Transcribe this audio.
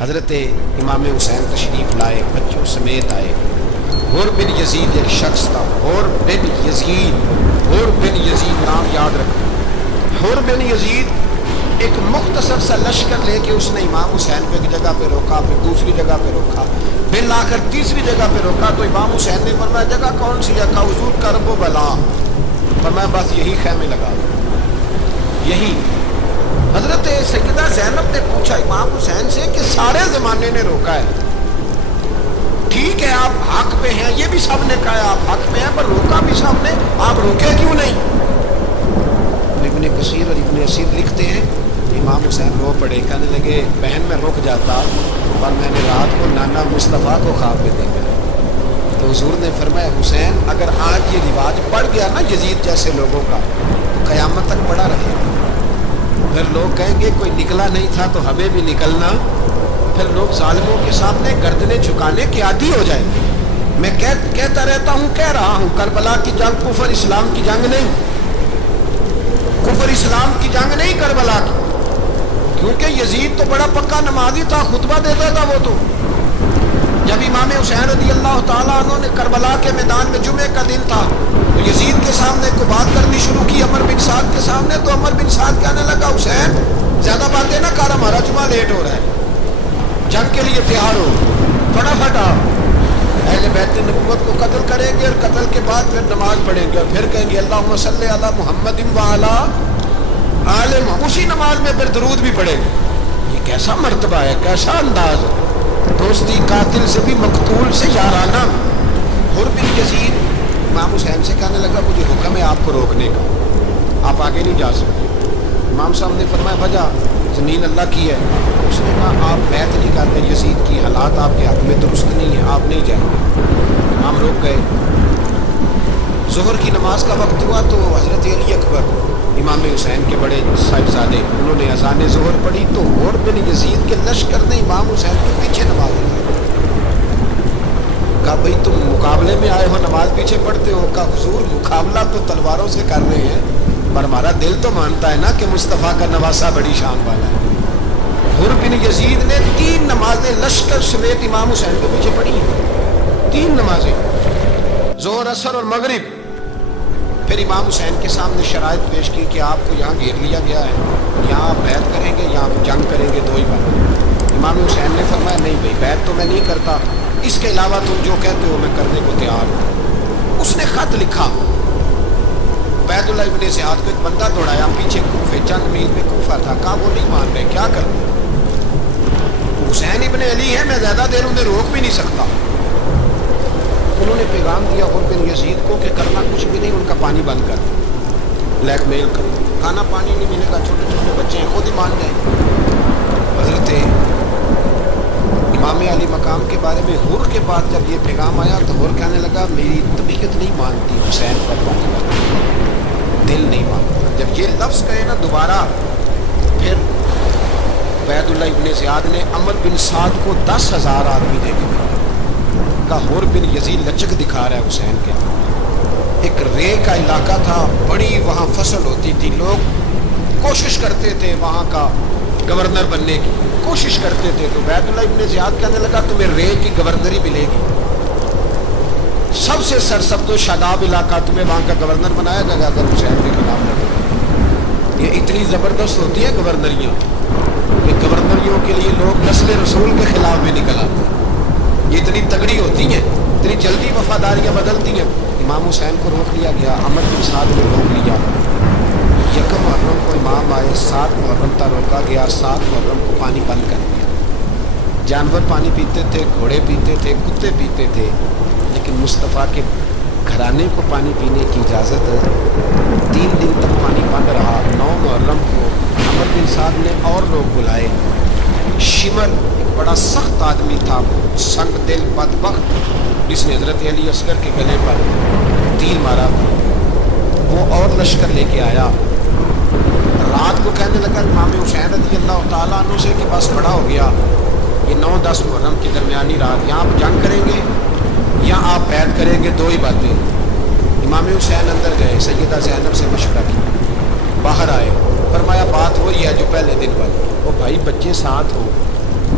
حضرت امام حسین تشریف لائے، بچوں سمیت آئے۔ حر بن یزید ایک شخص تھا، حر بن یزید نام یاد رکھو۔ حر بن یزید ایک مختصر سا لشکر لے کے اس نے امام حسین کو ایک جگہ پہ روکا، پھر دوسری جگہ پہ روکا، پھر لا کر تیسری جگہ پہ روکا۔ تو امام حسین نے فرمایا جگہ کون سی ہے؟ کہا حضور کرب و بلا۔ فرمایا بس یہی خیمے لگا دو، یہی۔ حضرت سیدہ زینب نے پوچھا امام حسین سے کہ سارے زمانے نے روکا ہے، ٹھیک ہے آپ حق پہ ہیں، یہ بھی سب نے کہا ہے آپ حق پہ ہیں، پر روکا بھی سب نے، آپ روکے کیوں نہیں؟ ابن کثیر اور ابن اسیر لکھتے ہیں امام حسین رو پڑے، کہنے لگے بہن میں رک جاتا پر میں نے رات کو نانا مصطفیٰ کو خواب میں دیکھا۔ تو حضور نے فرمایا حسین اگر آج یہ رواج پڑ گیا نا یزید جیسے لوگوں کا تو قیامت تک پڑا رہے گا، پھر لوگ کہیں گے کوئی نکلا نہیں تھا تو ہمیں بھی نکلنا، پھر لوگ ظالموں کے سامنے گردنیں جھکانے کے عادی ہو جائیں گے۔ میں کہتا رہتا ہوں، کہہ رہا ہوں، کربلا کی جنگ کفر اسلام کی جنگ نہیں، کفر اسلام کی جنگ نہیں کربلا کی، کیونکہ یزید تو بڑا پکا نمازی تھا، خطبہ دیتا تھا وہ تو۔ جب امام حسین رضی اللہ تعالیٰ عنہ نے کربلا کے میدان میں جمعے کا دن تھا تو یزید کے سامنے کو بات کرنی شروع کی عمر بن سعد کے سامنے، تو عمر بن سعد کہنے لگا حسین زیادہ باتیں نہ کر، ہمارا جمعہ لیٹ ہو رہا ہے، جنگ کے لیے تیار ہو، فٹافٹ آپ اہل بیت نبوت کو قتل کریں گے، اور قتل کے بعد پھر نماز پڑھیں گے، اور پھر کہیں گے اللہم صلی علی محمد وعلی آل محمد، اسی نماز میں پھر درود بھی پڑھیں گے۔ یہ کیسا مرتبہ ہے، کیسا انداز ہے، دوستی قاتل سے بھی مقتول سے یارانہ۔ حر بن یزید امام حسین سے کہنے لگا مجھے حکم ہے آپ کو روکنے کا، آپ آگے نہیں جا سکتے۔ امام صاحب نے فرمایا وجہ زمین اللہ کی ہے۔ اس نے کہا آپ بیعت نہیں کرتے یزید کی، حالات آپ کے حق میں درست نہیں ہیں، آپ نہیں جائیں گے۔ امام روک گئے۔ ظہر کی نماز کا وقت ہوا تو حضرت علی اکبر امام حسین کے بڑے صاحبزادے انہوں نے اذان ظہر پڑھی تو حر بن یزید کے لشکر نے امام حسین کے پیچھے نماز پڑھی۔ کہا بھئی تم مقابلے میں آئے ہو نماز پیچھے پڑھتے ہو؟ کہا حضور مقابلہ تو تلواروں سے کر رہے ہیں پر ہمارا دل تو مانتا ہے نا کہ مصطفیٰ کا نواسہ بڑی شان والا ہے۔ حر بن یزید نے 3 نمازیں لشکر سمیت امام حسین کے پیچھے پڑھی ہیں، 3 نمازیں، ظہر اثر اور مغرب۔ پھر امام حسین کے سامنے شرائط پیش کی کہ آپ کو یہاں گھیر لیا گیا ہے، یہاں آپ بیعت کریں گے یا جنگ کریں گے، 2 ہی بات۔ امام حسین نے فرمایا نہیں بھائی بیعت تو میں نہیں کرتا، اس کے علاوہ تم جو کہتے ہو میں کرنے کو تیار ہوں۔ اس نے خط لکھا، عبید اللہ ابن زیاد کو ایک بندہ دوڑایا پیچھے کوفے، چند میل میں کوفہ تھا، کہا وہ نہیں مان رہے، کیا کروں؟ حسین ابن علی ہے، میں زیادہ دیر انہیں روک بھی نہیں سکتا۔ انہوں نے پیغام دیا حر بن یزید کو کہ کرنا کچھ بھی نہیں، ان کا پانی بند کر، بلیک میل کر، کھانا پانی نہیں ملے گا، چھوٹے چھوٹے بچے ہیں خود ہی مان جائیں۔ حضرت امام علی مقام کے بارے میں حر کے بعد جب یہ پیغام آیا تو حر کہنے لگا میری طبیعت نہیں مانتی حسین پر پانی بند، دل نہیں مانتا۔ جب یہ لفظ کہے نا دوبارہ، پھر عبید اللہ ابن زیاد نے عمر بن سعد کو 10,000 آدمی دے کے کا حر بن یزید لچک دکھا رہا ہے حسین کے۔ ایک رے کا علاقہ تھا، بڑی وہاں فصل ہوتی تھی، لوگ کوشش کرتے تھے وہاں کا گورنر بننے کی، کوشش کرتے تھے۔ تو عبید اللہ ابن زیاد کہنے لگا تمہیں رے کی گورنری ملے گی، سب سے سرسبز و شاداب علاقہ، تمہیں وہاں کا گورنر بنایا جائے گا اگر حسین کے خلاف لڑو۔ یہ اتنی زبردست ہوتی ہیں گورنریاں کہ گورنریوں کے لیے لوگ نسل رسول کے خلاف بھی نکل آتے ہیں، یہ اتنی تگڑی ہوتی ہیں، اتنی جلدی وفاداریاں بدلتی ہیں۔ امام حسین کو روک لیا گیا، عمر بن سعد نے روک لیا۔ یکم محرم کو امام آئے، 7 محرم تک روکا گیا، 7 محرم کو پانی بند کر دیا۔ جانور پانی پیتے تھے، گھوڑے پیتے تھے، کتے پیتے تھے، لیکن مصطفیٰ کے گھرانے کو پانی پینے کی اجازت 3 دن تک پانی بند رہا۔ 9 محرم کو عمر بن سعد نے اور لوگ بلائے۔ شمر ایک بڑا سخت آدمی تھا، سنگ دل بدبخت، جس نے حضرت علی اصغر کے گلے پر تیر مارا، وہ اور لشکر لے کے آیا۔ رات کو کہنے لگا امام حسین رضی اللہ تعالیٰ عنہ سے کہ بس بڑا ہو گیا، یہ 9-10 محرم کی درمیانی رات، یہاں آپ جنگ کریں گے یا آپ بیعت کریں گے، 2 ہی باتیں۔ امام حسین اندر گئے، سیدہ زینب سے مشورہ کیا، باہر آئے، فرمایا بات وہی ہے جو پہلے دن والی، وہ بھائی بچے ساتھ ہو،